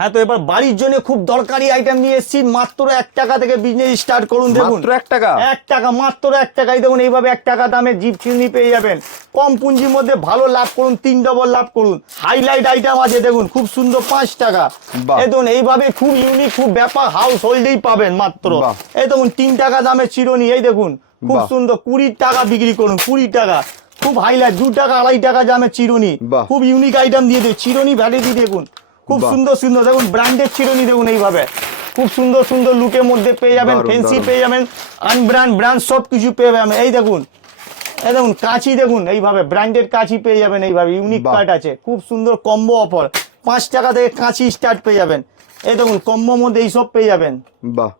হ্যাঁ তো এবার বাড়ির জন্য খুব দরকারি আইটেম নিয়ে এসেছি। মাত্র এক টাকা থেকে বিজনেস স্টার্ট করুন দেখুন। মাত্র এক টাকা? এক টাকা মাত্র এক টাকাই দেখুন এইভাবে এক টাকা দামে জিপ চিমনি পেয়ে যাবেন। কম পুঁজির মধ্যে ভালো লাভ করুন তিন ডবল লাভ করুন। হাইলাইট আইটেম আছে দেখুন খুব সুন্দর পাঁচ টাকা। এই দেখুন এইভাবে খুব ইউনিক খুব ব্যাপার হাউস হোল্ডেই পাবেন মাত্র। এই দেখুন তিন টাকা দামে চিরনি এই দেখুন খুব সুন্দর কুড়ি টাকা বিক্রি করুন কুড়ি টাকা। খুব হাইলাইট দু টাকা আড়াই টাকা দামে চিরনি। খুব ইউনিক আইটেম দিয়ে দেয় চিরনি ভ্যালিটি দেখুন। খুব সুন্দর সুন্দর দেখুন ব্র্যান্ডেড চিরনি দেখুন এইভাবে। খুব সুন্দর সুন্দর লুকের মধ্যে পেয়ে যাবেন ফেন্সি পেয়ে যাবেন আনব্র্যান্ড ব্র্যান্ড সব কিছু পেয়ে যাবেন। এই দেখুন এই দেখুন কাঁচি দেখুন এইভাবে ব্র্যান্ডেড কাঁচি পেয়ে যাবেন এইভাবে ইউনিক। কাট আছে। খুব সুন্দর কম্বো অফার পাঁচ টাকা থেকে কাঁচি স্টার্ট পেয়ে যাবেন। এই দেখুন কম্বোর মধ্যে এইসব পেয়ে যাবেন। বাহ।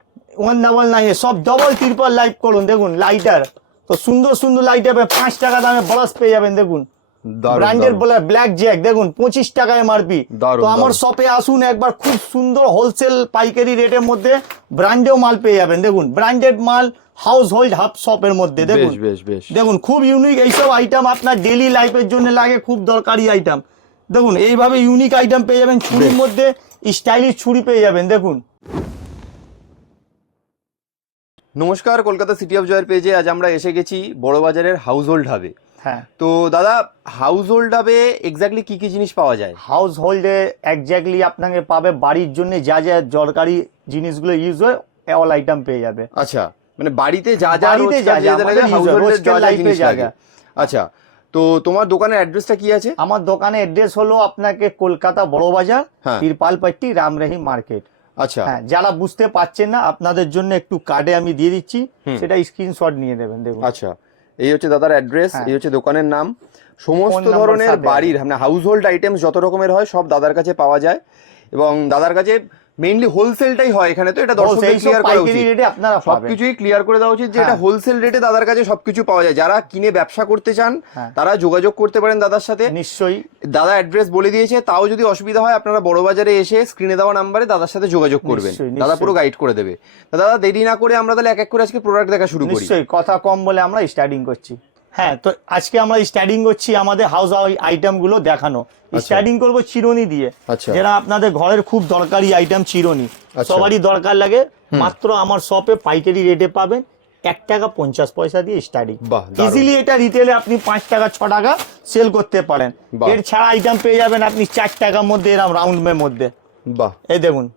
ওয়ান ডাবল নাইন সব ডবল ত্রিপল লাইট করুন দেখুন লাইটার তো সুন্দর সুন্দর লাইট হবে পাঁচ টাকা দামে ব্রাশ পেয়ে যাবেন দেখুন। ব্র্যান্ডের ব্ল্যাক জ্যাক দেখুন পঁচিশ টাকা এমআরপি তো আমার শপে আসুন একবার খুব সুন্দর হোলসেল পাইকারি রেটের মধ্যে ব্র্যান্ডেও মাল পেয়ে যাবেন। দেখুন ব্র্যান্ডেড মাল হাউস হোল্ড হাফ শপের মধ্যে দেখুন। বেশ বেশ। বেশ দেখুন খুব ইউনিক এইসব আইটেম আপনার ডেলি লাইফের জন্য লাগে খুব দরকারি আইটেম দেখুন এইভাবে ইউনিক আইটেম পেয়ে যাবেন ছুরির মধ্যে স্টাইলিশ ছুরি পেয়ে যাবেন দেখুন। নমস্কার কলকাতা সিটি অফ জয়ের পেজে আজ আমরা এসে গেছি বড়বাজারের হাউস হোল্ড হাবে হ্যাঁ। তো দাদা হাউস হোল্ড হাবে এক্স্যাক্টলি কি কি জিনিস পাওয়া যায়? হাউস হোল্ডে একজাক্টলি আপনাকে পাবে বাড়ির জন্য যা যা দরকারি জিনিসগুলো ইউজ হয় অল আইটেম পেয়ে যাবে। আচ্ছা মানে বাড়িতে যা যা বাড়িতে যা যা আমাদের লাগে হাউস হোল্ডের যা জিনিস লাগে। আচ্ছা তো তোমার দোকানের অ্যাড্রেসটা কি আছে? আমার দোকানের অ্যাড্রেস হলো আপনাকে কলকাতা বড় বাজার হ্যাঁ। তিরপালপট্টি রামরাহি মার্কেট। আচ্ছা। হ্যাঁ যারা বুঝতে পারছেন না আপনাদের জন্য একটু কার্ডে আমি দিয়ে দিচ্ছি। সেটা স্ক্রিনশট নিয়ে দেবেন দেখুন। আচ্ছা এই হচ্ছে দাদার অ্যাড্রেস। এই হচ্ছে দোকানের নাম। সমস্ত ধরনের বাড়ির মানে হাউস হোল্ড আইটেমস যত রকমের হয় সব দাদার কাছে পাওয়া যায়। এবং দাদার কাছে মেইনলি হোলসেলটাই হয় এখানে তো এটা দর্শকদের ক্লিয়ার করা উচিত। রেটে আপনারা সবকিছুই ক্লিয়ার করে দেওয়া উচিত যে এটা হ্যাঁ। হোলসেল রেটে দাদার কাছে সবকিছু পাওয়া যায়। যারা কিনে ব্যবসা করতে চান হ্যাঁ। তারা যোগাযোগ করতে পারেন দাদার সাথে। নিশ্চয়ই। দাদা অ্যাড্রেস বলে দিয়েছে তাও যদি অসুবিধা হয় আপনারা বড় বাজারে এসে স্ক্রিনে দেওয়া নাম্বারে দাদার সাথে যোগাযোগ করবেন। দাদা পুরো গাইড করে দেবে। দাদা দেরি না করে আমরা তাহলে এক এক করে আজকে প্রোডাক্ট দেখা শুরু করি। নিশ্চয়ই কথা কম বলে আমরা স্টার্টিং করছি। হ্যাঁ তো আজকে আমরা স্টার্টিং করছি আমাদের হাউস আইটেমগুলো দেখানো। স্টার্টিং করব চিরনি দিয়ে। আচ্ছা। যেটা আপনাদের ঘরের খুব দরকারি আইটেম চিরনি। আচ্ছা। সবারই দরকার লাগে। মাত্র আমার শপে পাইকারি রেটে পাবেন। এক টাকা পঞ্চাশ পয়সা দিয়ে স্টার্টিং ইজিলি এটা রিটেলে আপনি পাঁচ টাকা ছ টাকা সেল করতে পারেন। এর ছাড়া আইটেম পেয়ে যাবেন আপনি চার টাকার মধ্যে এরকম রাউন্ডের মধ্যে। বাহ। এই দেখুন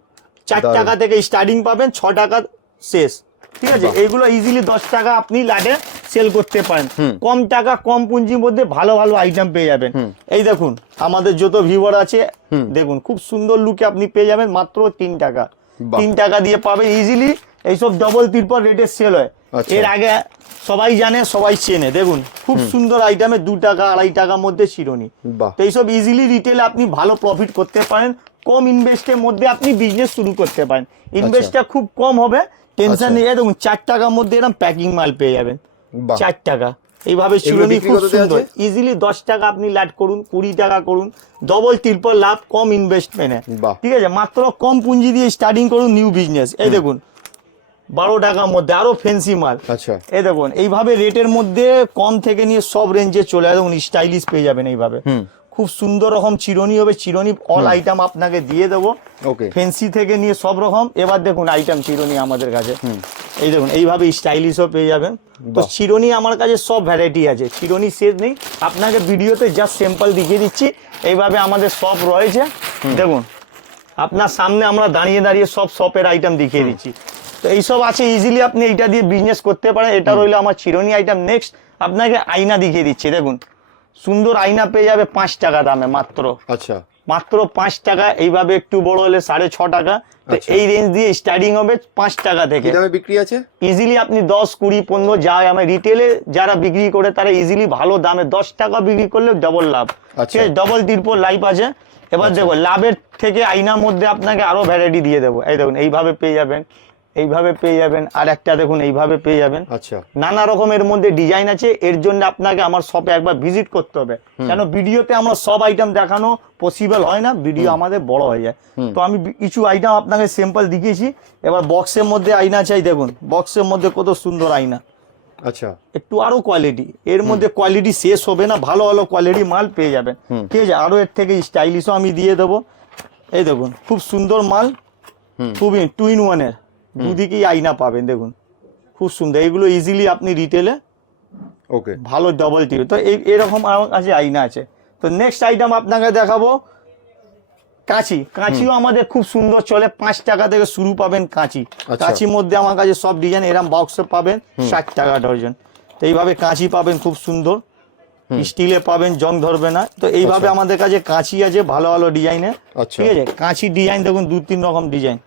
চার টাকা থেকে স্টার্টিং পাবেন ছ টাকা শেষ। ঠিক আছে। এগুলো ইজিলি দশ টাকা আপনি লাটে সেল করতে পারেন। কম টাকা কম পুঁজির মধ্যে ভালো ভালো আইটেম পেয়ে যাবেন। এই দেখুন আমাদের যত ভিউয়ার আছে দেখুন খুব সুন্দর লুকে আপনি পেয়ে যাবেন মাত্র তিন টাকা। তিন টাকা দিয়ে পাবেন ইজিলি এইসব ডবল তিরপল রেটে সেল হয়। আচ্ছা। এর আগে সবাই জানে সবাই চেনে। দেখুন খুব সুন্দর আইটেমে দু টাকা আড়াই টাকার মধ্যে শিরোনি। তো এইসব ইজিলি রিটেলে আপনি ভালো প্রফিট করতে পারেন। কম ইনভেস্টের মধ্যে আপনি বিজনেস শুরু করতে পারেন। ইনভেস্টটা খুব কম হবে। টেনশন নিয়ে নেই। দেখুন চার টাকার মধ্যে এরকম প্যাকিং মাল পেয়ে যাবেন। চার টাকা। এইভাবে চিরুনি খুব সুন্দর। ইজিলি দশ টাকা আপনি লাট করুন কুড়ি টাকা করুন। ডবল ট্রিপল লাভ কম ইনভেস্টমেন্টে। ঠিক আছে? মাত্র কম পুঁজি দিয়ে স্টার্টিং করুন নিউ বিজনেস এই দেখুন বারো টাকার মধ্যে আরও ফেন্সি মাল। আচ্ছা। এই দেখুন এইভাবে রেটের মধ্যে কম থেকে নিয়ে সব রেঞ্জে চলে আসুন স্টাইলিশ পেয়ে যাবেন এইভাবে। খুব সুন্দর রকম চিরনি হবে। চিরনি অল আইটেম আপনাকে দিয়ে দেবো। ওকে ফেন্সি থেকে নিয়ে সব রকম। এবার দেখুন আইটেম চিরনি আমাদের কাছে। এই দেখুন এইভাবে স্টাইলিশও পেয়ে যাবেন। তো চিরনি আমার কাছে সব ভ্যারাইটি আছে। চিরনি সেট নেই। আপনাকে ভিডিওতে জাস্ট স্যাম্পল দেখিয়ে দিচ্ছি। এইভাবে আমাদের সব রয়েছে। দেখুন আপনার সামনে আমরা দাঁড়িয়ে দাঁড়িয়ে সব শপের আইটেম দেখিয়ে দিচ্ছি। তো এইসব আছে ইজিলি আপনি এইটা দিয়ে বিজনেস করতে পারেন। এটা রইল আমার চিরনি আইটেম নেক্সট আপনাকে আয়না দেখিয়ে দিচ্ছি। দেখুন সুন্দর আয়না পেয়ে যাবে পাঁচ টাকা দামে মাত্র। আচ্ছা। মাত্র পাঁচ টাকা এইভাবে একটু বড় হলে সাড়ে ছ টাকা। তো আচ্ছা। এই রেঞ্জ দিয়ে স্টার্টিং হবে পাঁচ টাকা থেকে। দামে বিক্রি আছে? ইজিলি আপনি দশ কুড়ি পনেরো যা আমি রিটেলে যারা বিক্রি করে তারা ইজিলি ভালো দামে দশ টাকা বিক্রি করলে ডবল লাভ। আচ্ছা। ঠিক আছে ডবল তিরপল লাইফ আছে। এবার দেখো লাভের থেকে আইনার মধ্যে আপনাকে আরও ভ্যারাইটি দিয়ে দেবো। এই দেখুন এইভাবে পেয়ে যাবেন। এইভাবে পেয়ে যাবেন। আর একটা দেখুন এইভাবে পেয়ে যাবেন। আচ্ছা। নানা রকমের মধ্যে ডিজাইন আছে এর জন্য আপনাকে আমার শপে একবার ভিজিট করতে হবে। কেন? ভিডিওতে আমরা সব আইটেম দেখানো পসিবল হয় না ভিডিও আমাদের বড় হয়ে যায়। তো আমি কিছু আইটেম আপনাকে সিম্পল দেখিয়েছি। এবার বক্সের মধ্যে আয়না চাই দেখুন। বক্সের মধ্যে কত সুন্দর আয়না। আচ্ছা। একটু আরও কোয়ালিটি এর মধ্যে কোয়ালিটি শেষ হবে না ভালো ভালো কোয়ালিটি মাল পেয়ে যাবেন। ঠিক আছে? আরও এর থেকে স্টাইলিশও আমি দিয়ে দেবো। এই দেখুন খুব সুন্দর মাল। খুবই টু ইন ওয়ানের দুদিকেই আইনা পাবেন দেখুন। খুব সুন্দর। এগুলো ইজিলি আপনি রিটেলে ওকে। ভালো ডবল টিভি তো এই এরকম আমার কাছে আইনা আছে। তো নেক্সট আইটেম আপনাকে দেখাবো কাঁচি। কাঁচিও আমাদের খুব সুন্দর চলে। পাঁচ টাকা থেকে শুরু পাবেন কাঁচি। আচ্ছা। কাঁচির মধ্যে আমার কাছে সব ডিজাইন এরম বক্স পাবেন ষাট টাকা ডজন তো এইভাবে কাঁচি পাবেন খুব সুন্দর। স্টিলে পাবেন জং ধরবে না। তো এইভাবে আচ্ছা। আমাদের কাছে কাঁচি আছে ভালো ভালো ডিজাইনের আচ্ছা। ঠিক আছে? কাঁচি ডিজাইন দেখুন দু তিন রকম ডিজাইন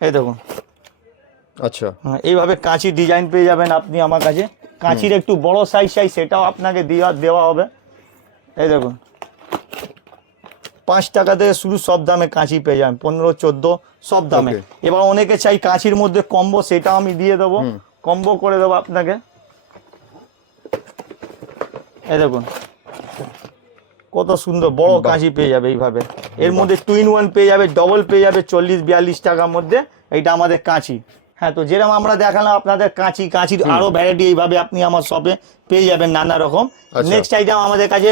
এই দেখুন। আচ্ছা। হ্যাঁ, এইভাবে কাঁচির ডিজাইন পেয়ে যাবেন আপনি আমার কাছে। কাঁচির একটু বড় সাইজ সাইজ সেটাও আপনাকে দেওয়া দেওয়া হবে। এই দেখুন। পাঁচ টাকা থেকে শুরু সব দামে কাঁচি পেয়ে যাবেন পনেরো চোদ্দ সব দামে। এবার অনেকে চাই কাঁচির মধ্যে কম্বো সেটাও আমি দিয়ে দেবো। কম্বো করে দেবো আপনাকে। এই দেখুন। কত সুন্দর বড়। কাঁচি পেয়ে যাবে এইভাবে। এর মধ্যে টুইন ওয়ান পেয়ে যাবে ডবল পেয়ে যাবে চল্লিশ বিয়াল্লিশ টাকার মধ্যে। এইটা আমাদের কাঁচি। হ্যাঁ তো যেরকম আমরা দেখালাম আপনাদের কাঁচি কাঁচির আরও ভ্যারাইটি এইভাবে আপনি আমার শপে পেয়ে যাবেন নানা রকম। আচ্ছা। নেক্সট আইটেম আমাদের কাছে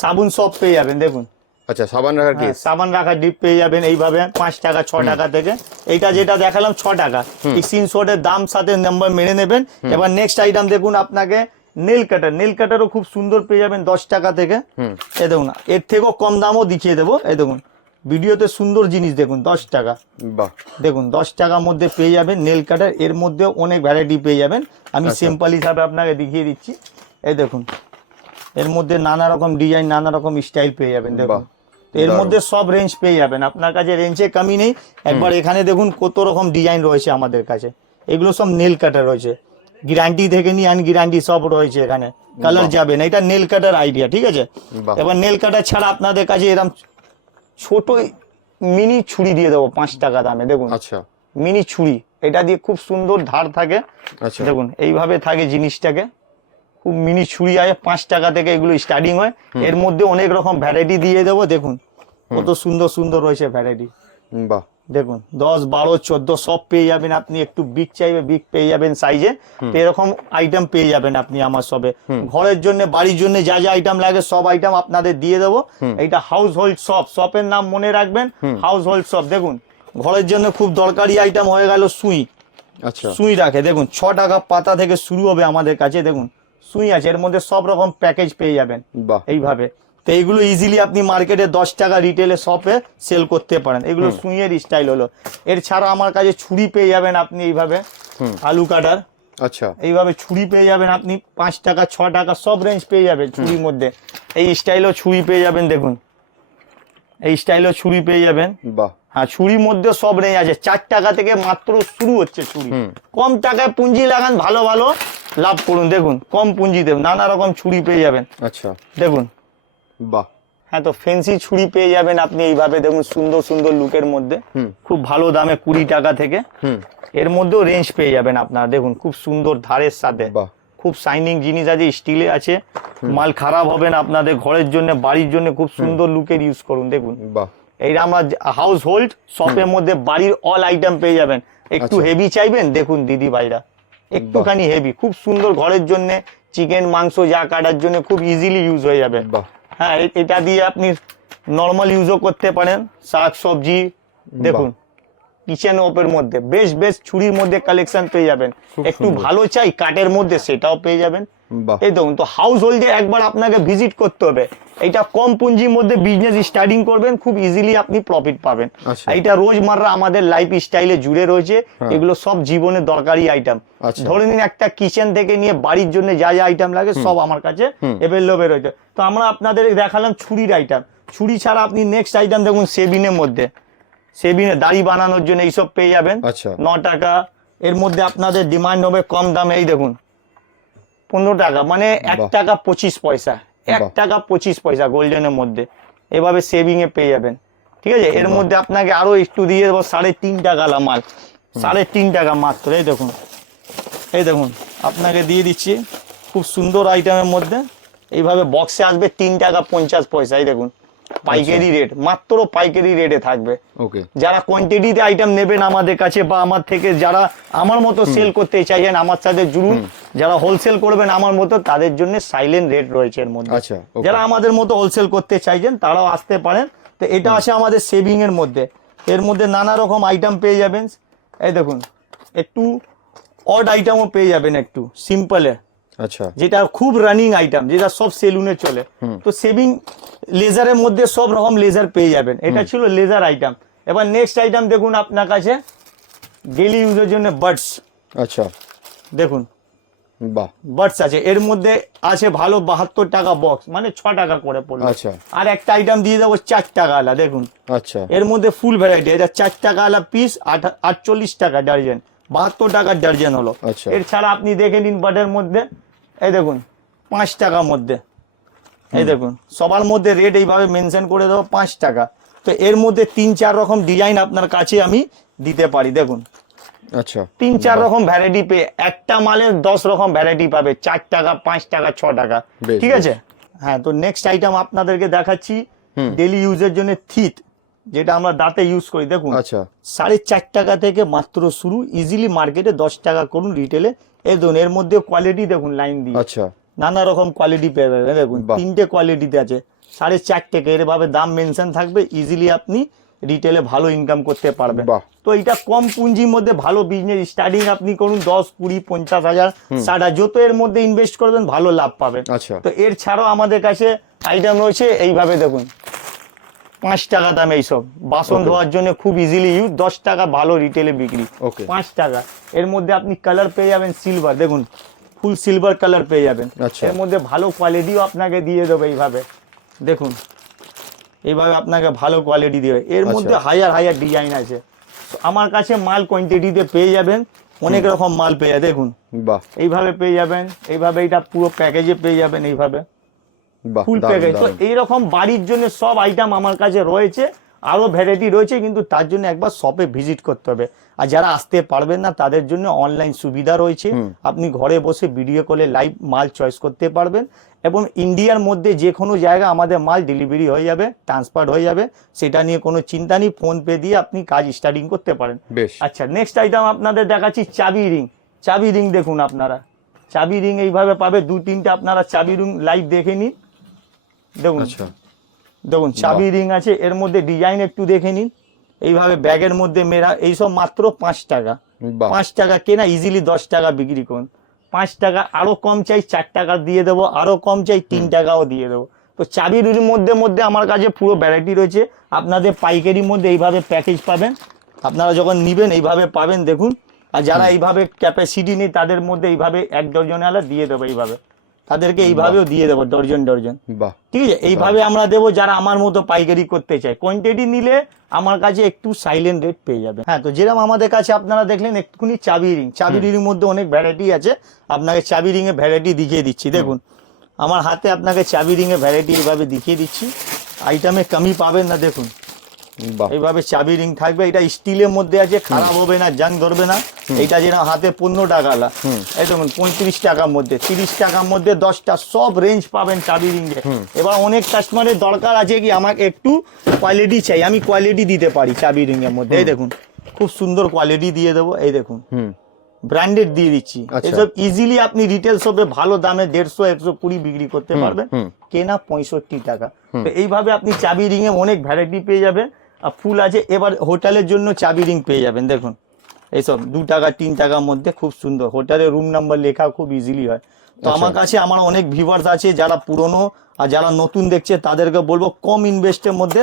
সাবুন সব পেয়ে যাবেন দেখুন। আচ্ছা সাবান রাখার হ্যাঁ, কেস সাবান রাখার ডিপ পেয়ে যাবেন এইভাবে পাঁচ টাকা ছ টাকা থেকে। এইটা যেটা দেখালাম ছ টাকা। এই স্ক্রিনশটের দাম সাথে নাম্বার মেরে নেবেন। এবার নেক্সট আইটেম দেখুন আপনাকে নেল কাটার নেল কাটারও খুব সুন্দর পেয়ে যাবেন দশ টাকা থেকে। এই দেখুন এর থেকেও কম দামও দেখিয়ে দেবো। এই দেখুন ভিডিওতে সুন্দর জিনিস দেখুন দশ টাকা। বাহ। দেখুন দশ টাকার মধ্যে পেয়ে যাবেন নেল কাটার এর মধ্যে অনেক ভ্যারাইটি পেয়ে যাবেন। আমি আচ্ছা। সিম্পল হিসাবে আপনাকে দেখিয়ে দিচ্ছি। এই দেখুন এর মধ্যে নানা রকম ডিজাইন নানা রকম স্টাইল পেয়ে যাবেন দেখুন। এর মধ্যে সব রেঞ্জ পেয়ে যাবেন। আপনার কাছে রেঞ্জে কমি নেই। একবার এখানে দেখুন কত রকম ডিজাইন রয়েছে আমাদের কাছে। এগুলো সব নেল কাটার রয়েছে। গ্যারান্টি থেকে নিয়ে আন গ্যারান্টি সব রয়েছে এখানে। কালার যাবে না এটা নেল কাটার আইডিয়া ঠিক আছে। এবার নেল কাটার ছাড়া আপনাদের কাছে এরকম ছোট মিনি ছুরি দিয়ে দেবো পাঁচ টাকা দামে দেখুন। আচ্ছা। মিনি ছুরি এটা দিয়ে খুব সুন্দর ধার থাকে। আচ্ছা। দেখুন এইভাবে থাকে জিনিসটাকে। খুব মিনি ছুরি আছে পাঁচ টাকা থেকে এগুলো স্টার্টিং হয়। এর মধ্যে অনেক রকম ভ্যারাইটি দিয়ে দেবো দেখুন। কত সুন্দর সুন্দর রয়েছে ভ্যারাইটি বাহ। দেখুন দশ বারো চোদ্দ সব পেয়ে যাবেন আপনি একটু বিগ চাইবে বিগ পেয়ে যাবেন সাইজে এরকম আইটেম পেয়ে যাবেন আপনি আমার সবে ঘরের জন্য বাড়ির জন্য যা যা আইটেম লাগে সব আইটেম আপনাদের দিয়ে দেবো। এটা হাউস হোল্ড শপ শপের নাম মনে রাখবেন হাউস হোল্ড শপ দেখুন ঘরের জন্য খুব দরকারি আইটেম হয়ে গেল সুই। আচ্ছা। সুই রাখে দেখুন ছ টাকা পাতা থেকে শুরু হবে আমাদের কাছে দেখুন সুই আছে এর মধ্যে সব রকম প্যাকেজ পেয়ে যাবেন। এইভাবে। তো এইগুলো ইজিলি আপনি মার্কেটে দশ টাকা রিটেলে শপে সেল করতে পারেন। এগুলো সুইয়ের স্টাইল হলো। এর ছাড়া আমার কাছে ছুরি পেয়ে যাবেন আপনি এইভাবে। আলু কাটার। আচ্ছা। এইভাবে ছুরি পেয়ে যাবেন আপনি পাঁচ টাকা ছ টাকা সব রেঞ্জ পেয়ে যাবেন ছুরির মধ্যে। এই স্টাইলও ছুরি পেয়ে যাবেন দেখুন। এই স্টাইলও ছুরি পেয়ে যাবেন। বাহ। হ্যাঁ ছুরির মধ্যে সব রেঞ্জ আছে। চার টাকা থেকে মাত্র শুরু হচ্ছে ছুরি। কম টাকায় পুঁজি লাগান ভালো ভালো লাভ করুন। দেখুন কম পুঁজিতে নানা রকম ছুরি পেয়ে যাবেন। আচ্ছা। দেখুন। বাহ। হ্যাঁ তো ফেন্সি ছুরি পেয়ে যাবেন আপনি এইভাবে। দেখুন সুন্দর সুন্দর লুকের মধ্যে। খুব ভালো দামে কুড়ি টাকা থেকে। এর মধ্যেও রেঞ্জ পেয়ে যাবেন আপনারা। দেখুন খুব সুন্দর ধারের সাথে। খুব শাইনিং জিনিস আছে স্টিলে আছে। মাল খারাপ হবে না আপনাদের ঘরের জন্য বাড়ির জন্য। খুব সুন্দর লুকের ইউজ করুন দেখুন। বাহ। এইটা আমরা হাউস হোল্ড শপের মধ্যে বাড়ির অল আইটেম পেয়ে যাবেন। একটু আচ্ছা। হেভি চাইবেন? দেখুন দিদি ভাইরা। একটুখানি হেভি খুব সুন্দর ঘরের জন্য চিকেন মাংস যা কাটার জন্য খুব ইজিলি ইউজ হয়ে যাবে। বাহ। হ্যাঁ এটা দিয়ে আপনি নর্মাল ইউজও করতে পারেন। শাক সবজি দেখুন কিচেন ওপের মধ্যে বেশ বেশ ছুরির মধ্যে কালেকশন পেয়ে যাবেন। একটু ভালো চাই কাঠের মধ্যে সেটাও পেয়ে যাবেন। এই দেখুন তো হাউস হোল্ডে একবার আপনাকে ভিজিট করতে হবে। এটা কম পুঁজির মধ্যে বিজনেস স্টার্টিং করবেন খুব ইজিলি আপনি প্রফিট পাবেন। আচ্ছা। এটা রোজমাররা আমাদের লাইফ স্টাইলে জুড়ে রয়েছে হ্যাঁ। এগুলো সব জীবনের দরকারি আইটেম আচ্ছা। ধরে নিন একটা কিচেন থেকে নিয়ে বাড়ির জন্য যা যা আইটেম লাগে সব আমার কাছে। এভেলেবেল রয়েছে। তো আমরা আপনাদের দেখালাম ছুরির আইটেম ছুরি ছাড়া আপনি নেক্সট আইটেম দেখুন সেবিনের মধ্যে। সেবিনে দাড়ি বানানোর জন্য এইসব পেয়ে যাবেন। আচ্ছা। ন টাকা। এর মধ্যে আপনাদের ডিমান্ড হবে কম দামে এই দেখুন। পনেরো টাকা মানে এক টাকা পঁচিশ পয়সা এক টাকা পঁচিশ পয়সা গোল্ডেনের মধ্যে। এভাবে সেভিং এ পেয়ে যাবেন। ঠিক আছে? এর মধ্যে আপনাকে আরও একটু দিয়ে দেবো সাড়ে তিন টাকা লা মাল। সাড়ে তিন টাকা মাত্র এই দেখুন। এই দেখুন আপনাকে দিয়ে দিচ্ছি খুব সুন্দর আইটেমের মধ্যে। এইভাবে বক্সে আসবে তিন টাকা পঞ্চাশ পয়সা এই দেখুন। পাইকারি রেট মাত্র পাইকারি রেটে থাকবে। ওকে। যারা কোয়ান্টিটিতে আইটেম নেবেন আমাদের কাছে বা আমার থেকে যারা আমার মতো সেল করতে চাইছেন আমার সাথে জুড়ুন। যারা হোলসেল করবেন আমার মতো তাদের জন্য সাইলেন্ট রেট রয়েছে এর মধ্যে। আচ্ছা যারা আমাদের মতো হোলসেল করতে চাইছেন তারাও আসতে পারেন। তো তো এটা আছে আমাদের সেভিং এর মধ্যে। এর মধ্যে নানা রকম আইটেম পেয়ে যাবেন। এই দেখুন একটু অড আইটেমও পেয়ে যাবেন একটু সিম্পলে আচ্ছা। যেটা খুব রানিং আইটেম যেটা সব সেলুনে চলে। তো সেভিং লেজারের মধ্যে সব রকম লেজার পেয়ে যাবেন। এটা ছিল লেজার আইটেম এবার নেক্সট আইটেম দেখুন আপনার কাছে। ডেলি ইউজের জন্য বার্ডস আচ্ছা। দেখুন। বাহ। বার্ডস আছে। এর মধ্যে আছে ভালো বাহাত্তর টাকা বক্স মানে ছ টাকা করে পড়ল। আচ্ছা। আর একটা আইটেম দিয়ে দেবো চার টাকা আলা দেখুন। আচ্ছা। এর মধ্যে ফুল ভ্যারাইটি এটা চার টাকা আলা পিস আটচল্লিশ টাকা ডার্জন বাহাত্তর টাকার ডার্জন হলো। আচ্ছা। এর ছাড়া আপনি দেখে নিন বাটের মধ্যে। এই দেখুন পাঁচ টাকার মধ্যে। এই দেখুন সবার মধ্যে রেট এইভাবে মেনশন করে দেবো পাঁচ টাকা। তো এর মধ্যে তিন চার রকম ডিজাইন আপনার কাছে আমি দিতে পারি দেখুন। আচ্ছা। তিন চার রকম ভ্যারাইটি পেয়ে একটা মালের দশ রকম ভ্যারাইটি পাবে চার টাকা পাঁচ টাকা ছ টাকা। ঠিক আছে? হ্যাঁ তো নেক্সট আইটেম আপনাদেরকে দেখাচ্ছি ডেলি ইউজের জন্য থিত যেটা আমরা দাঁতে ইউজ করি দেখুন। আচ্ছা। সাড়ে চার টাকা থেকে মাত্র শুরু ইজিলি মার্কেটে দশ টাকা করুন রিটেলে এই দেখুন এর মধ্যে কোয়ালিটি দেখুন লাইন দিয়ে। আচ্ছা। নানা রকম কোয়ালিটি পেয়ে যাবেন দেখুন তিনটে কোয়ালিটিতে আছে। সাড়ে চার টাকা এরভাবে দাম মেনশন থাকবে ইজিলি আপনি রিটেলে ভালো ইনকাম করতে পারবেন। তো এটা কম পুঁজির মধ্যে ভালো বিজনেস স্টার্টিং আপনি করুন দশ কুড়ি পঞ্চাশ হাজার ষাট যত এর মধ্যে ইনভেস্ট করবেন ভালো লাভ পাবেন। আচ্ছা। তো এর ছাড়াও আমাদের কাছে আইটেম রয়েছে এইভাবে দেখুন। পাঁচ টাকা দাম এইসব। বাসন ধোয়ার জন্য খুব ইজিলি ইউজ দশ টাকা ভালো রিটেলে বিক্রি. পাঁচ টাকা। এর মধ্যে আপনি কালার পেয়ে যাবেন সিলভার দেখুন ফুল সিলভার কালার পেয়ে যাবেন। আচ্ছা। এর মধ্যে ভালো কোয়ালিটিও আপনাকে দিয়ে দেবে এইভাবে। দেখুন এইভাবে আপনাকে ভালো কোয়ালিটি দেবে। এর আচ্ছা। মধ্যে হাজার হাজার ডিজাইন আছে। আমার কাছে মাল কোয়ান্টিটিতে পেয়ে যাবেন। অনেক রকম মাল পেয়ে যাবে দেখুন এইভাবে পেয়ে যাবেন। এইভাবে এটা পুরো প্যাকেজে পেয়ে যাবেন এইভাবে। ফুল প্যাকেজ তো। এইরকম বাড়ির জন্য সব আইটেম আমার কাছে রয়েছে আরও ভ্যারাইটি রয়েছে কিন্তু তার জন্য একবার শপে ভিজিট করতে হবে। আর যারা আসতে পারবেন না তাদের জন্য অনলাইন সুবিধা রয়েছে। আপনি ঘরে বসে ভিডিও কলে লাইভ মাল চয়েস করতে পারবেন। এবং ইন্ডিয়ার মধ্যে যে কোনো জায়গা আমাদের মাল ডেলিভারি হয়ে যাবে ট্রান্সফার হয়ে যাবে। সেটা নিয়ে কোনো চিন্তা নেই ফোন পে দিয়ে আপনি কাজ স্টার্টিং করতে পারেন। আচ্ছা নেক্সট আইটেম আপনাদের দেখাচ্ছি চাবি রিং চাবি রিং দেখুন আপনারা। চাবি রিং এইভাবে পাবে দু তিনটে আপনারা চাবি রিং লাইভ দেখে নিন। দেখুন। আচ্ছা। দেখুন চাবি রিং আছে এর মধ্যে ডিজাইন একটু দেখে নিন। এইভাবে ব্যাগের মধ্যে মেরা এইসব মাত্র পাঁচ টাকা। পাঁচ টাকা কেনা ইজিলি দশ টাকা বিক্রি করুন। পাঁচ টাকা আরও কম চাই চার টাকা দিয়ে দেবো আরও কম চাই তিন টাকাও দিয়ে দেবো। তো চাবি রুলির মধ্যে মধ্যে আমার কাছে পুরো ভ্যারাইটি রয়েছে। আপনাদের পাইকারির মধ্যে এইভাবে প্যাকেজ পাবেন। আপনারা যখন নিবেন এইভাবে পাবেন দেখুন। আর যারা এইভাবে ক্যাপাসিটি নেই তাদের মধ্যে এইভাবে এক ডজন আলা দিয়ে দেবো এইভাবে। তাদেরকে এইভাবেও দিয়ে দেবো ডর্জন ডর্জন। ঠিক আছে? এইভাবে আমরা দেবো যারা আমার মতো পাইকারি করতে চায়। কোয়ান্টিটি নিলে আমার কাছে একটু সাইলেন্ট রেট পেয়ে যাবে। হ্যাঁ তো যেরকম আমাদের কাছে আপনারা দেখলেন একটুখানি চাবি রিং চাবি রিং মধ্যে অনেক ভ্যারাইটি আছে। আপনাকে চাবি রিং এর ভ্যারাইটি দেখিয়ে দিচ্ছি। দেখুন আমার হাতে আপনাকে চাবি রিং এর ভ্যারাইটি এইভাবে দেখিয়ে দিচ্ছি। আইটেমে কমি পাবেন না দেখুন। এইভাবে চাবি রিং থাকবে এটা স্টিলের মধ্যে আছে খারাপ হবে না জাং ধরবে না। এটা যেন হাতে পনেরো টাকা এই পঁয়ত্রিশ টাকার মধ্যে তিরিশ টাকার মধ্যে দশটা সব রেঞ্জ পাবেন চাবি রিং এ। এবার অনেক কাস্টমারের দরকার আছে কি আমাকে একটু কোয়ালিটি চাই আমি কোয়ালিটি দিতে পারি চাবি রিং এর মধ্যে। এই দেখুন খুব সুন্দর কোয়ালিটি দিয়ে দেবো এই দেখুন। ব্র্যান্ডেড দিয়ে দিচ্ছি। আচ্ছা। এসব ইজিলি আপনি রিটেল শপে ভালো দামে দেড়শো একশো কুড়ি বিক্রি করতে পারবেন। কেনা পঁয়ষট্টি টাকা। তো এইভাবে আপনি চাবি রিং এ অনেক ভ্যারাইটি পেয়ে যাবেন। ফুল আছে এবার হোটেলের জন্য চাবি রিং পেয়ে যাবেন দেখুন। এইসব দু টাকা তিন টাকার মধ্যে খুব সুন্দর। হোটেলের রুম নাম্বার লেখা খুব ইজিলি হয়। তো আমার কাছে আমার অনেক ভিউয়ার্স আছে যারা পুরনো আর যারা নতুন দেখছে তাদেরকে বলব কম ইনভেস্টের মধ্যে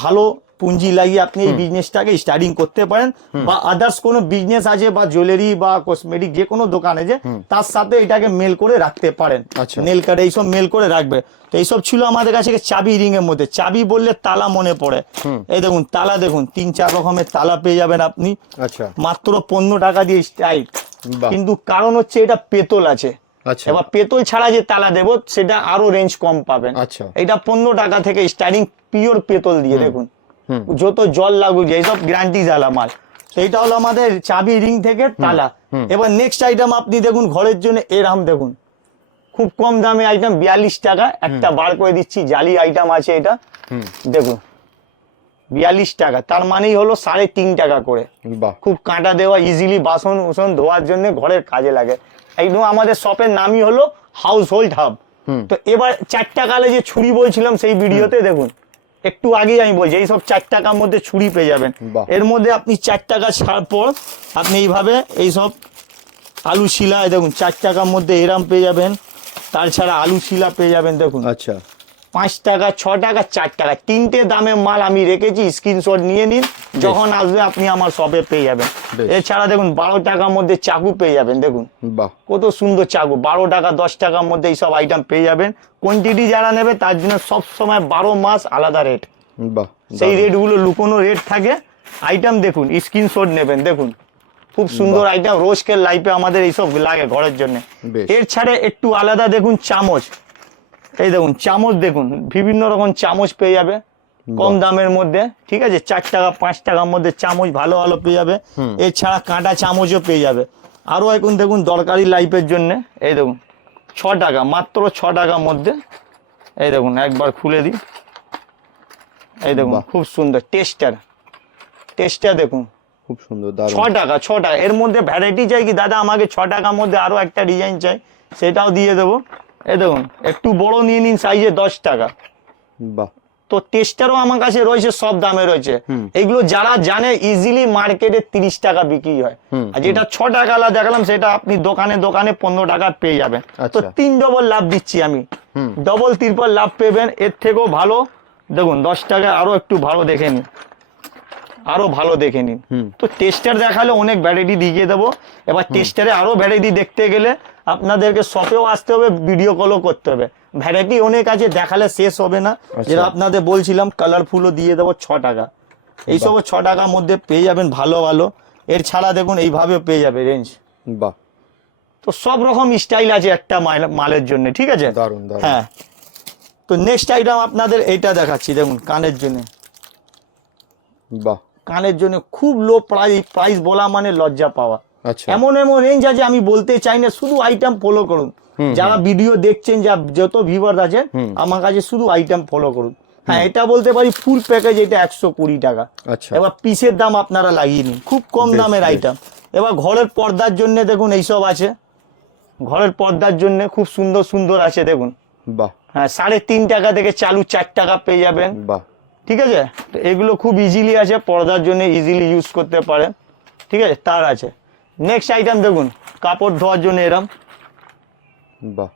ভালো পুঁজি লাগিয়ে আপনি এই বিজনেসটাকে স্টার্টিং করতে পারেন বা আদার্স কোনো বিজনেস আছে বা জুয়েলারি বা কসমেটিক যে কোনো দোকান আছে তার সাথে এটাকে মেল করে রাখতে পারেন। নেল কার্ড এইসব মেল করে রাখবে। তো এইসব ছিল আমাদের কাছে চাবি রিং এর মধ্যে। চাবি বললে তালা মনে পড়ে। এই দেখুন তালা দেখুন তিন চার রকমের তালা পেয়ে যাবেন আপনি। আচ্ছা। মাত্র পনেরো টাকা দিয়ে স্টাইল কিন্তু কারণ হচ্ছে এটা পেতল আছে। আচ্ছা। এবার পেতল ছাড়া যে তালা দেবো সেটা আরও রেঞ্জ কম পাবেন। আচ্ছা। এটা পনেরো টাকা থেকে স্টার্টিং পিওর পেতল দিয়ে দেখুন। যত জল লাগুক এইসব গ্যারান্টি জ্বালা মাল। তো এটা হলো আমাদের চাবি রিং থেকে তালা। এবার নেক্সট আইটেম আপনি দেখুন ঘরের জন্য এরাম দেখুন। খুব কম দামে আইটেম বিয়াল্লিশ টাকা। একটা বার করে দিচ্ছি জালি আইটেম আছে এটা। দেখুন বিয়াল্লিশ টাকা। তার মানেই হলো সাড়ে তিন টাকা করে। খুব কাঁটা দেওয়া ইজিলি বাসন উসন ধোয়ার জন্য ঘরের কাজে লাগে। একদম আমাদের শপের নামই হলো হাউস হোল্ড হাব। তো এবার চারটা কালে যে ছুরি বলছিলাম সেই ভিডিওতে দেখুন। একটু আগেই আমি বলছি এইসব চার টাকার মধ্যে ছুরি পেয়ে যাবেন। এর মধ্যে আপনি চার টাকা ছাড় পর আপনি এইভাবে এইসব আলু শিলা দেখুন চার টাকার মধ্যে এরাম পেয়ে যাবেন তাছাড়া আলু শিলা পেয়ে যাবেন দেখুন। আচ্ছা। পাঁচ টাকা ছ টাকা চার টাকা। তিনটে দামে মাল আমি রেখেছি স্ক্রিনশট নিয়ে নিন যখন আসবে আপনি আমার শপে পেয়ে যাবেন। এছাড়া দেখুন বারো টাকার মধ্যে চাকু পেয়ে যাবেন দেখুন। বাহ। কত সুন্দর চাকু বারো টাকা দশ টাকার মধ্যে এইসব আইটেম পেয়ে যাবেন। কোয়ান্টিটি যারা নেবে তার জন্য সব সময় বারো মাস আলাদা রেট বাহ সেই। রেটগুলো লুকোনো রেট থাকে। আইটেম দেখুন স্ক্রিনশট নেবেন দেখুন। খুব সুন্দর আইটেম রোজকের লাইফে আমাদের এইসব লাগে ঘরের জন্য। এর ছাড়া একটু আলাদা দেখুন চামচ। এই দেখুন চামচ দেখুন বিভিন্ন রকম চামচ পেয়ে যাবে কম দামের মধ্যে ঠিক আছে? চার টাকা পাঁচ টাকার মধ্যে চামচ ভালো ভালো পেয়ে যাবে। এছাড়া কাঁটা চামচও পেয়ে যাবে। আরও এখন দেখুন দরকারি লাইফের জন্য এই দেখুন ছ টাকা মাত্র ছ টাকার মধ্যে এই দেখুন একবার খুলে দিই। এই দেখুন খুব সুন্দর টেস্টার টেস্টার দেখুন। খুব সুন্দর ছ টাকা ছ টাকা এর মধ্যে ভ্যারাইটি চাই কি? দাদা আমাকে ছ টাকার মধ্যে আরও একটা ডিজাইন চাই সেটাও দিয়ে দেবো। এই দেখুন একটু বড় নিয়ে নিন সাইজে দশ টাকা। বাহ। তো টেস্টারও আমার কাছে রয়েছে সব দামে রয়েছে। এগুলো যারা জানে ইজিলি মার্কেটে তিরিশ টাকা বিক্রি হয়। আর যেটা ছ টাকা দেখালাম সেটা আপনি দোকানে দোকানে পনেরো টাকা পেয়ে যাবেন। তো আচ্ছা। তিন ডবল লাভ দিচ্ছি আমি। ডবল তিরপল লাভ পেবেন এর থেকেও ভালো। দেখুন দশ টাকা আরও একটু ভালো দেখে নিন। আরও ভালো দেখে নিন। তো টেস্টার দেখালে অনেক ভ্যারাইটি দিয়ে দেবো। এবার টেস্টারে আরও ভ্যারাইটি দেখতে গেলে আপনাদেরকে শপেও আসতে হবে ভিডিও কলও করতে হবে। ভ্যারাইটি অনেক আছে দেখালে শেষ হবে না। আচ্ছা। যেটা আপনাদের বলছিলাম কালারফুলও দিয়ে দেবো ছ টাকা। এইসব ছ টাকার মধ্যে পেয়ে যাবেন ভালো ভালো। এর ছাড়া দেখুন এইভাবে পেয়ে যাবে রেঞ্জ বাহ। তো সব রকম স্টাইল আছে একটা মাল- মালের জন্য ঠিক আছে? দারুণ হ্যাঁ। তো নেক্সট আইটেম আপনাদের এইটা দেখাচ্ছি দেখুন কানের জন্য। বাহ। কানের জন্য খুব লো প্রাইস প্রাইস বলা মানে লজ্জা পাওয়া। এমন এমন রেঞ্জ আছে আমি বলতে চাই না শুধু আইটেম ফলো করুন। যারা ভিডিও দেখছেন যা যত ভিউয়ার আছে আমার কাছে শুধু আইটেম ফলো করুন। হ্যাঁ এটা বলতে পারি ফুল প্যাকেজ এটা একশো কুড়ি টাকা। আচ্ছা। এবার পিসের দাম আপনারা লাগিয়ে নিন। খুব কম দামের আইটেম এবার ঘরের পর্দার জন্য দেখুন এইসব আছে। ঘরের পর্দার জন্য খুব সুন্দর সুন্দর আছে দেখুন। বাহ। হ্যাঁ সাড়ে তিন টাকা থেকে চালু চার টাকা পেয়ে যাবেন। বাহ। ঠিক আছে? তো এগুলো খুব ইজিলি আছে পর্দার জন্য ইজিলি ইউজ করতে পারেন। ঠিক আছে? তার আছে। নেক্সট আইটেম দেখুন কাপড় ধোয়ার জন্য এরম। বাহ।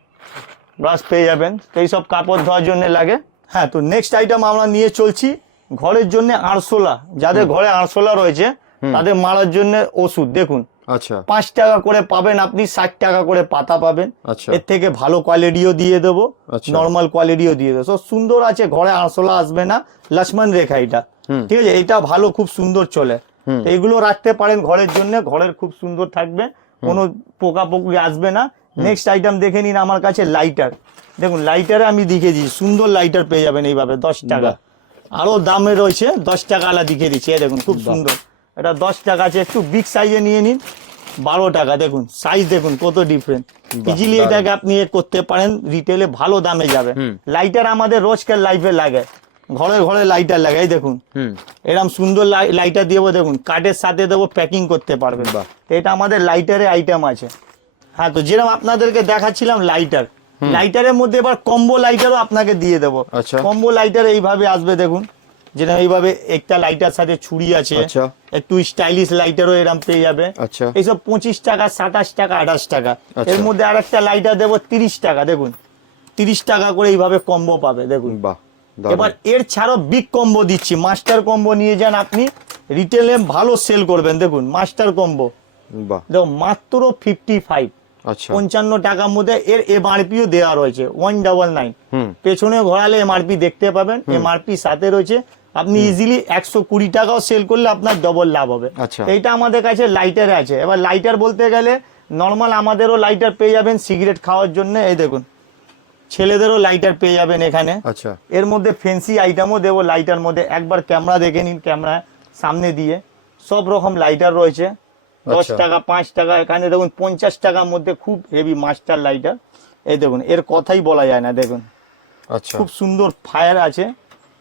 ব্রাশ পেয়ে যাবেন তো এইসব কাপড় ধোয়ার জন্য লাগে। হ্যাঁ তো নেক্সট আইটেম আমরা নিয়ে চলছি ঘরের জন্য আরশোলা। যাদের ঘরে আরশোলা রয়েছে তাদের মারার জন্য ওষুধ দেখুন। আচ্ছা। পাঁচ টাকা করে পাবেন আপনি ষাট টাকা করে পাতা পাবেন। আচ্ছা। এর থেকে ভালো কোয়ালিটিও দিয়ে দেবো আচ্ছা। নর্মাল কোয়ালিটিও দিয়ে দেবো। সব সুন্দর আছে ঘরে আরশোলা আসবে না লক্ষ্মণ রেখা এটা। ঠিক আছে এটা ভালো খুব সুন্দর চলে। তো এগুলো রাখতে পারেন ঘরের জন্য ঘরের খুব সুন্দর থাকবে কোনো পোকা পোকি আসবে না। নেক্সট আইটেম দেখে নিন আমার কাছে লাইটার দেখুন লাইটারে আমি দেখে দিচ্ছি সুন্দর লাইটার পেয়ে যাবেন এইভাবে দশ টাকা। আরও দামে রয়েছে দশ টাকা আলা দিকে দিচ্ছি দেখুন খুব সুন্দর। এটা দশ টাকা আছে একটু বিগ সাইজে নিয়ে নিন বারো টাকা দেখুন সাইজ দেখুন কত ডিফারেন্ট ইজিলি এটাকে আপনি করতে পারেন রিটেলে ভালো দামে যাবে। লাইটার আমাদের রোজকার লাইফে লাগে। ঘরে ঘরে লাইটার লাগাই দেখুন। এরকম সুন্দর লাইটার দিয়ে দেখুন কাঠের সাথে দেবো প্যাকিং করতে পারবেন। তো এটা আমাদের লাইটারের আইটেম আছে। হ্যাঁ তো যেরকম আপনাদেরকে দেখাচ্ছিলাম লাইটার লাইটারের মধ্যে এবার কম্বো লাইটারও আপনাকে দিয়ে দেবো। আচ্ছা। কম্বো লাইটার এইভাবে আসবে দেখুন যেটা এইভাবে একটা লাইটার সাথে ছুরি আছে আচ্ছা। একটু স্টাইলিশ লাইটারও এরকম পেয়ে যাবে। আচ্ছা। এইসব পঁচিশ টাকা সাতাশ টাকা আঠাশ টাকা। আচ্ছা। এর মধ্যে আরেকটা লাইটার দেবো তিরিশ টাকা দেখুন তিরিশ টাকা করে এইভাবে কম্বো পাবে দেখুন। বাহ। এবার এর ছাড়াও বিগ কম্বো দিচ্ছি। মাস্টার কম্বো নিয়ে যান আপনি। রিটেলে ভালো সেল করবেন। দেখুন মাস্টার কম্বো দেখো মাত্র ফিফটি ফাইভ আচ্ছা। পঞ্চান্ন টাকার মধ্যে এর এমআরপিও দেওয়া রয়েছে। ওয়ান ডাবল নাইন হুম। পেছনে ঘোরালে এমআরপি দেখতে পাবেন। এমআরপি সাথে রয়েছে। আপনি ইজিলি একশো কুড়ি টাকাও সেল করলে আপনার ডবল লাভ হবে। আচ্ছা। এইটা আমাদের কাছে লাইটার আছে। এবার লাইটার বলতে গেলে নর্মাল আমাদেরও লাইটার পেয়ে যাবেন সিগারেট খাওয়ার জন্য। এই দেখুন। ছেলেদেরও লাইটার পেয়ে যাবেন এখানে। আচ্ছা। এর মধ্যে ফেন্সি আইটেমও দেবো লাইটার মধ্যে। একবার ক্যামেরা দেখে নিন ক্যামেরা সামনে দিয়ে। সব রকম লাইটার রয়েছে। দশ আচ্ছা। টাকা পাঁচ টাকা এখানে দেখুন পঞ্চাশ টাকার মধ্যে খুব হেভি মাস্টার লাইটার এই দেখুন এর কথাই বলা যায় না দেখুন। আচ্ছা। খুব সুন্দর ফায়ার আছে।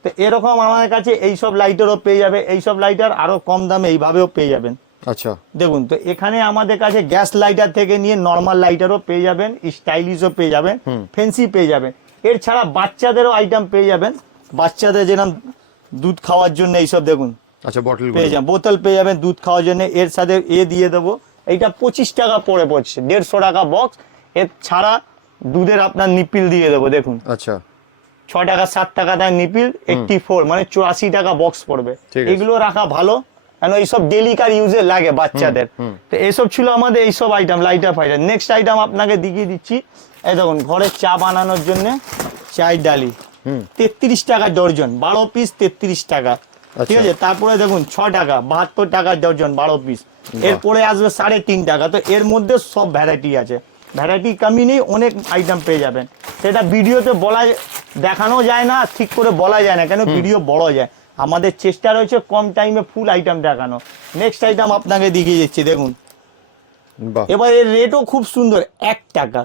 তো এরকম আমাদের কাছে এইসব লাইটারও পেয়ে যাবে। এইসব লাইটার আরও কম দামে এইভাবেও পেয়ে যাবেন। আচ্ছা। দেখুন তো এখানে আমাদের কাছে গ্যাস লাইটার থেকে নিয়ে নর্মাল লাইটারও পেয়ে যাবেন স্টাইলিশও পেয়ে যাবেন। ফেন্সি পেয়ে যাবেন। এর ছাড়া বাচ্চাদেরও আইটেম পেয়ে যাবেন। বাচ্চাদের যেরকম দুধ খাওয়ার জন্য এইসব দেখুন। আচ্ছা বটল পেয়ে যাবেন বোতল পেয়ে যাবেন দুধ খাওয়ার জন্য। এর সাথে এ দিয়ে দেবো। এইটা পঁচিশ টাকা পড়ে পড়ছে দেড়শো টাকা বক্স এর ছাড়া দুধের আপনার নিপিল দিয়ে দেবো দেখুন। আচ্ছা। ছ টাকা সাত টাকা দেয় নিপিল এইটটি ফোর মানে চুরাশি টাকা বক্স পড়বে। এগুলো রাখা ভালো। কেন এইসব ডেলিকার ইউজে লাগে বাচ্চাদের। তো এইসব ছিল আমাদের এইসব item lighter fighter next item আপনাকে দেখিয়ে দিচ্ছি। এই দেখুন ঘরে চা বানানোর জন্য চাই ডালি। তেত্রিশ টাকা ডর্জন বারো পিস তেত্রিশ টাকা। ঠিক আচ্ছা। আছে? তারপরে দেখুন ছ টাকা বাহাত্তর টাকা ডর্জন বারো পিস এরপরে আসবে সাড়ে তিন টাকা। তো এর মধ্যে সব ভ্যারাইটি আছে। ভ্যারাইটি কমই নেই অনেক আইটেম পেয়ে যাবেন। সেটা ভিডিওতে বলা দেখানো যায় না ঠিক করে বলা যায় না। কেন? ভিডিও বড় যায়। আমাদের চেষ্টা রয়েছে কম টাইমে ফুল আইটেম দেখানো। নেক্সট আইটেম আপনাকে দেখিয়ে দিচ্ছি দেখুন। এবার এর রেটও খুব সুন্দর এক টাকা।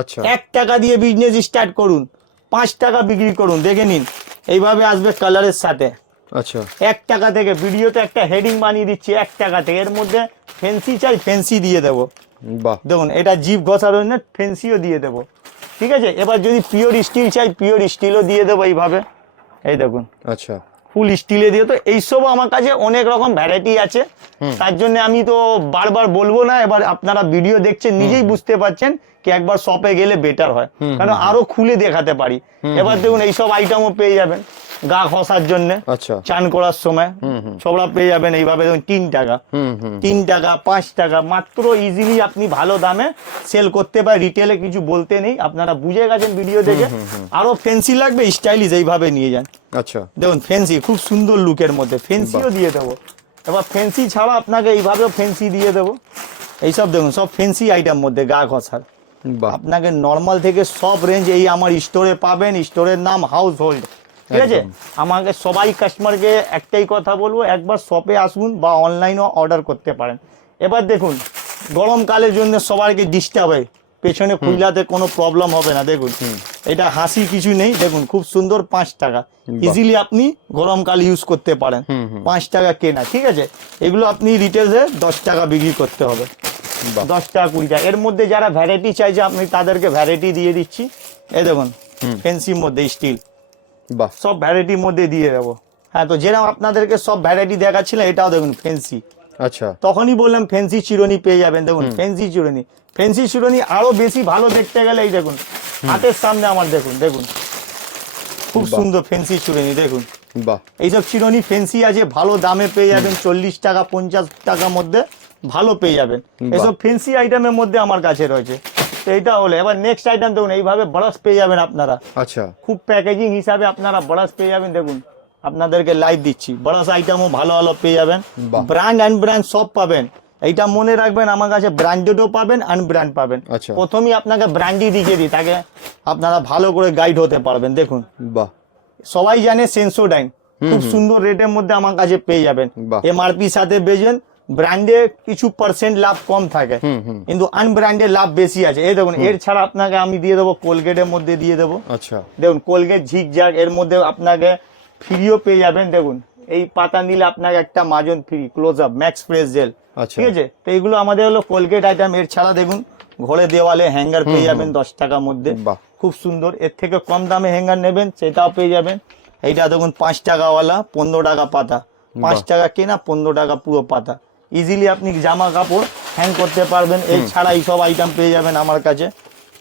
আচ্ছা। এক টাকা দিয়ে বিজনেস স্টার্ট করুন পাঁচ টাকা বিক্রি করুন দেখে নিন এইভাবে আসবে কালারের সাথে। আচ্ছা। এক টাকা থেকে ভিডিওতে একটা হেডিং বানিয়ে দিচ্ছি এক টাকা থেকে এর মধ্যে ফেন্সি চাই ফেন্সি দিয়ে দেবো। বাহ। দেখুন এটা জিপ ঘষার জন্য ফেন্সিও দিয়ে দেবো। ঠিক আছে? এবার যদি পিওর স্টিল চাই পিওর স্টিলও দিয়ে দেবো এইভাবে। এই দেখুন। আচ্ছা। ফুল স্টিলে দিয়ে তো এইসব আমার কাছে অনেক রকম ভ্যারাইটি আছে। তার জন্য আমি তো বারবার বলব না এবার আপনারা ভিডিও দেখছেন নিজেই বুঝতে পারছেন কি একবার শপে গেলে বেটার হয়। কারণ আরও খুলে দেখাতে পারি। এবার দেখুন এইসব আইটেমও পেয়ে যাবেন গা ঘষার জন্য। আচ্ছা। চান করার সময়। সবরা পেয়ে যাবেন এইভাবে দেখুন তিন টাকা। তিন টাকা পাঁচ টাকা মাত্র ইজিলি আপনি ভালো দামে সেল করতে পারেন। রিটেলে কিছু বলতে নেই আপনারা বুঝে গেছেন ভিডিও দেখে। আরও ফেন্সি লাগবে স্টাইলিশ এইভাবে নিয়ে যান। আচ্ছা। দেখুন ফেন্সি খুব সুন্দর লুকের মধ্যে ফেন্সিও দিয়ে দেবো। এবার ফেন্সি ছাড়া আপনাকে এইভাবেও ফেন্সি দিয়ে দেবো। এইসব দেখুন সব ফেন্সি আইটেম মধ্যে গা ঘষার। আপনাকে নর্মাল থেকে সব রেঞ্জ এই আমার স্টোরে পাবেন স্টোরের নাম হাউস হোল্ড ঠিক আছে? আমাকে সবাই কাস্টমারকে একটাই কথা বলব একবার শপে আসুন বা অনলাইনেও অর্ডার করতে পারেন। এবার দেখুন গরমকালের জন্য সবাইকে ডিস্টার্ব হয়। পেছনে খুইলাতে কোনো প্রবলেম হবে না দেখুন। এটা হাসি কিছু নেই দেখুন খুব সুন্দর পাঁচ টাকা। ইজিলি আপনি গরমকাল ইউজ করতে পারেন। পাঁচ টাকা কেনা ঠিক আছে? এগুলো আপনি রিটেলে দশ টাকা বিক্রি করতে হবে। দশ টাকা কুড়ি টাকা। এর মধ্যে যারা ভ্যারাইটি চাইছে আপনি তাদেরকে ভ্যারাইটি দিয়ে দিচ্ছি। এই দেখুন ফেন্সির মধ্যে স্টিল সব ভ্যারাইটির মধ্যে দিয়ে দেবো। হ্যাঁ তো যেরকম আপনাদেরকে সব ভ্যারাইটি দেখাচ্ছিলাম এটাও দেখুন ফেন্সি আচ্ছা। তখনই বললাম ফেন্সি চিরুনি পেয়ে যাবেন। দেখুন ফেন্সি চিরুনি ফেন্সি চিরুনি আরও বেশি ভালো দেখতে গেলে এই দেখুন হাতের সামনে আমার দেখুন দেখুন। খুব সুন্দর ফেন্সি চিরুনি দেখুন। বাহ। এইসব চিরুনি ফেন্সি আছে ভালো দামে পেয়ে যাবেন চল্লিশ টাকা পঞ্চাশ টাকার মধ্যে ভালো পেয়ে যাবেন। এসব ফেন্সি আইটেমের মধ্যে আমার কাছে রয়েছে। তো এটা হলো এবার নেক্সট আইটেম দেখুন এইভাবে ব্রাশ পেয়ে যাবেন আপনারা। আচ্ছা। খুব প্যাকেজিং হিসাবে আপনারা ব্রাশ পেয়ে যাবেন দেখুন। আপনাদেরকে লাইভ দিচ্ছি। ব্রাশ আইটেমও ভালো ভালো পেয়ে যাবেন। ব্র্যান্ড অ্যান্ড ব্র্যান্ড সব পাবেন। এইটা মনে রাখবেন আমার কাছে ব্র্যান্ডেডও পাবেন আনব্র্যান্ড পাবেন। আচ্ছা। প্রথমেই আপনাকে ব্র্যান্ডই দিকে দিই তাকে আপনারা ভালো করে গাইড হতে পারবেন দেখুন। বাহ। সবাই জানে সেন্সোডাইন খুব সুন্দর রেটের মধ্যে আমার কাছে পেয়ে যাবেন। এমআরপি সাথে বেজেন ব্র্যান্ডে কিছু পার্সেন্ট লাভ কম থাকে। কিন্তু আনব্র্যান্ডে লাভ বেশি আছে। এই দেখুন এর ছাড়া আপনাকে আমি দিয়ে দেবো কোলগেটের মধ্যে দিয়ে দেবো। আচ্ছা। দেখুন কোলগেট ঝিকঝাক এর মধ্যে আপনাকে ফ্রিও পেয়ে যাবেন দেখুন। এই পাতা নিলে আপনাকে একটা মাজন free close up max fresh gel. ঠিক আছে? তো এইগুলো আমাদের হলো কোলগেট আইটেম এর ছাড়া দেখুন ঘরে দেওয়ালে হ্যাঙ্গার পেয়ে যাবেন দশ টাকার মধ্যে। খুব সুন্দর। এর থেকে কম দামে হ্যাঙ্গার নেবেন সেটাও পেয়ে যাবেন। এইটা দেখুন পাঁচ টাকাওয়ালা পনেরো টাকা পাতা। পাঁচ টাকা কেনা পনেরো টাকা পুরো পাতা। ইজিলি আপনি জামা কাপড় হ্যাং করতে পারবেন। এর ছাড়া এই সব আইটেম পেয়ে যাবেন আমার কাছে।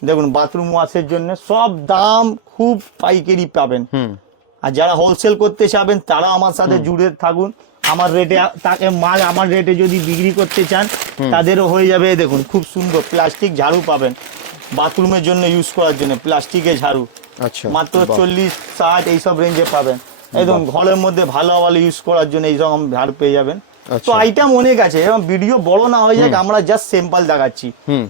দেখুন বাথরুম ওয়াশের জন্য সব দাম খুব পাইকারি পাবেন। আর যারা হোলসেল করতে চাবেন তারা আমার সাথে জুড়ে থাকুন। আমার রেটে তাকে মাল আমার রেটে যদি বিক্রি করতে চান তাদেরও হয়ে যাবে দেখুন খুব সুন্দর প্লাস্টিক ঝাড়ু পাবেন। বাথরুমের জন্য ইউজ করার জন্য প্লাস্টিকের ঝাড়ু। আচ্ছা মাত্র চল্লিশ ষাট এইসব রেঞ্জে পাবেন। একদম ঘরের মধ্যে ভালো ভালো ইউজ করার জন্য এইরকম ঝাড়ু পেয়ে যাবেন। তো আচ্ছা। আইটেম অনেক আছে এবং ভিডিও বড় না হয়ে যাক আমরা জাস্ট সিম্পল দেখাচ্ছি।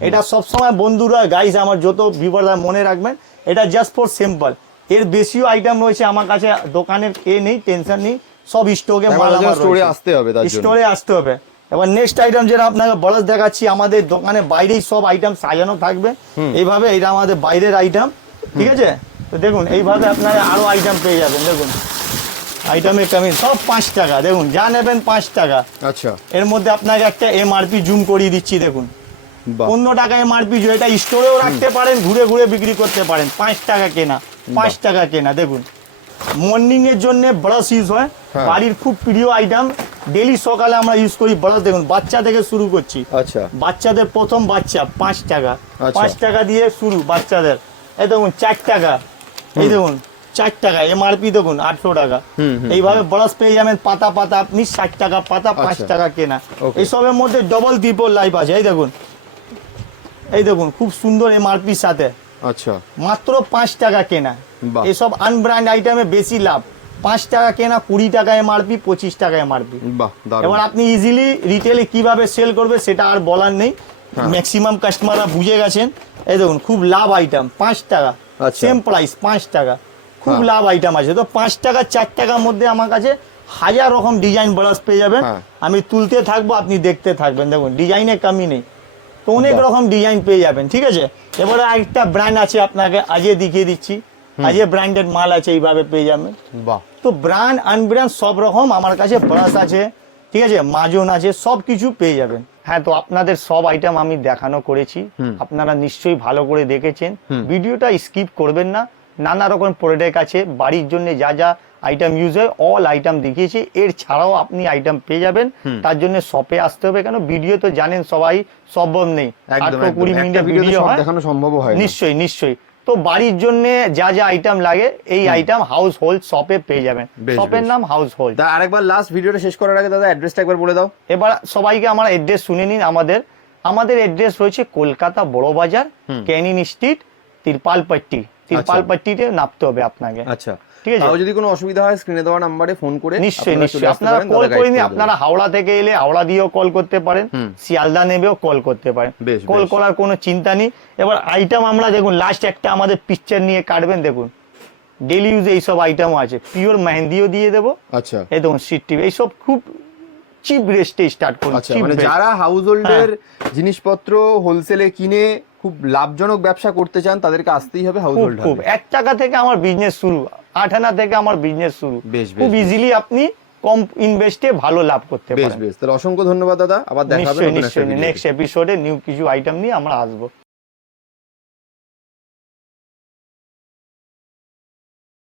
এটা সবসময় বন্ধুরা গাইস আমার যত ভিউয়াররা মনে রাখবেন এটা জাস্ট ফর সিম্পল এর বেশিও আইটেম রয়েছে আমার কাছে দোকানের এ নেই টেনশন নেই সব স্টকে এখন মাল আমার store আসতে হবে তার জন্য। স্টোরে আসতে হবে। এবার নেক্সট আইটেম যেটা আপনাকে বরস দেখাচ্ছি আমাদের দোকানে বাইরেই সব আইটেম সাজানো থাকবে। এইভাবে এটা আমাদের বাইরের আইটেম ঠিক আছে? তো দেখুন এইভাবে আপনারা আরও আইটেম পেয়ে যাবেন দেখুন। আইটেমের কমি সব পাঁচ টাকা দেখুন যা নেবেন পাঁচ টাকা। আচ্ছা। এর মধ্যে আপনাকে একটা এমআরপি জুম করিয়ে দিচ্ছি দেখুন। পনেরো টাকা এমআরপি এটা স্টোরেও রাখতে পারেন ঘুরে ঘুরে বিক্রি করতে পারেন পাঁচ টাকা কেনা। পাঁচ টাকা কেনা দেখুন। মর্নিং এর জন্য ব্রাশ ইউজ হয়। হ্যাঁ। বাড়ির খুব প্রিয় আইটেম ডেলি সকালে আমরা ইউজ করি ব্রাশ দেখুন বাচ্চা থেকে শুরু করছি। আচ্ছা। বাচ্চাদের প্রথম বাচ্চা পাঁচ টাকা। আচ্ছা। পাঁচ টাকা দিয়ে শুরু বাচ্চাদের। এই দেখুন চার টাকা। এই দেখুন চার টাকা। এমআরপি দেখুন আটশো টাকা। এইভাবে ব্রাশ পেয়ে যাবেন পাতা পাতা আপনি ষাট টাকা পাতা পাঁচ আচ্ছা। টাকা কেনা. এইসবের মধ্যে ডবল দ্বীপর লাইফ আছে। এই দেখুন। এই দেখুন খুব সুন্দর এমআরপির সাথে। আচ্ছা। মাত্র পাঁচ টাকা কেনা। এসব আনব্র্যান্ড আইটেমে বেশি লাভ। পাঁচ টাকা কেনা কুড়ি টাকা এমআরপি পঁচিশ টাকা এমআরপি বাহ দারুণ। এবার আপনি ইজিলি রিটেলে কীভাবে সেল করবে সেটা আর বলার নেই। ম্যাক্সিমাম কাস্টমাররা বুঝে গেছেন। এই দেখুন খুব লাভ আইটেম পাঁচ টাকা। আচ্ছা। সেম প্রাইস পাঁচ টাকা। খুব হ্যাঁ। লাভ আইটেম আছে। তো পাঁচ টাকা চার টাকার মধ্যে আমার কাছে হাজার রকম ডিজাইন ব্রাশ পেয়ে যাবেন। হ্যাঁ। আমি তুলতে থাকব আপনি দেখতে থাকবেন। দেখুন ডিজাইনের কমি নেই। তো অনেক রকম ডিজাইন পেয়ে যাবেন ঠিক আছে? এবারে আরেকটা ব্র্যান্ড আছে আপনাকে আজকে দেখিয়ে দিচ্ছি। আজকে ব্র্যান্ডেড মাল আছে এইভাবে পেয়ে যাবেন। বাহ। তো ব্র্যান্ড আনব্র্যান্ড সব রকম আমার কাছে ব্রাশ আছে ঠিক আছে? মাজন আছে সব কিছু পেয়ে যাবেন। হ্যাঁ তো আপনাদের সব আইটেম আমি দেখানো করেছি। আপনারা নিশ্চয়ই ভালো করে দেখেছেন। ভিডিওটা স্কিপ করবেন না। নানা রকম প্রোডাক্ট আছে বাড়ির জন্য যা যা আইটেম ইউজ হয় অল আইটেম দেখিয়েছি। এর ছাড়াও আপনি আইটেম পেয়ে যাবেন। তার জন্য শপে আসতে হবে কেন? ভিডিও তো জানেন সবাই সম্ভব নেই। কুড়ি মিনিটের ভিডিও হয়। দেখানো সম্ভব হয় নিশ্চয়ই নিশ্চয়ই। তো বাড়ির জন্য যা যা আইটেম লাগে এই আইটেম হাউস হোল্ড শপে পেয়ে যাবেন। শপের নাম হাউস হোল্ড দা আরেকবার লাস্ট ভিডিওটা শেষ করার আগে দাদা অ্যাড্রেসটা একবার বলে দাও। এবার সবাইকে আমার অ্যাড্রেস শুনে নিন আমাদের। আমাদের অ্যাড্রেস রয়েছে কলকাতা বড় বাজার ক্যানিন স্ট্রিট তিরপালপট্টি তিরপালপট্টিতে নামতে হবে আপনাকে। আচ্ছা। ঠিক আছে। তাও যদি কোনো অসুবিধা হয় স্ক্রিনে দেওয়া নাম্বারে ফোন করে নিশ্চয়ই নিশ্চয়ই। আপনারা কল করে নিন আপনারা হাওড়া থেকে এলে হাওড়া দিয়েও কল করতে পারেন শিয়ালদা নেবেও কল করতে পারেন। কল করার কোনো চিন্তা নেই। এবার আইটেম আমরা দেখুন লাস্ট একটা আমাদের পিকচার নিয়ে কাটবেন দেখুন। ডেলি ইউজে এইসব আইটেমও আছে। পিওর মেহেন্দিও দিয়ে দেবো। আচ্ছা। এই দেখুন সিট টিভি এইসব খুব চিপ রেস্টে স্টার্ট করুন আচ্ছা মানে যারা হাউস হোল্ডের জিনিসপত্র হোলসেলে কিনে খুব লাভজনক ব্যবসা করতে চান তাদেরকে আসতেই হবে হাউস হোল্ড এক টাকা থেকে আমার বিজনেস শুরু। আট আনা থেকে আমার বিজনেস শুরু। বেশ, বেশ, খুব ইজিলি আপনি কম ইনভেস্টে ভালো লাভ করতে বেশ পারেন। বেশ। তাহলে অসংখ্য ধন্যবাদ দাদা। আবার দেখা হবে। নেক্সট এপিসোডে নিউ কিছু আইটেম নিয়ে আমরা আসব।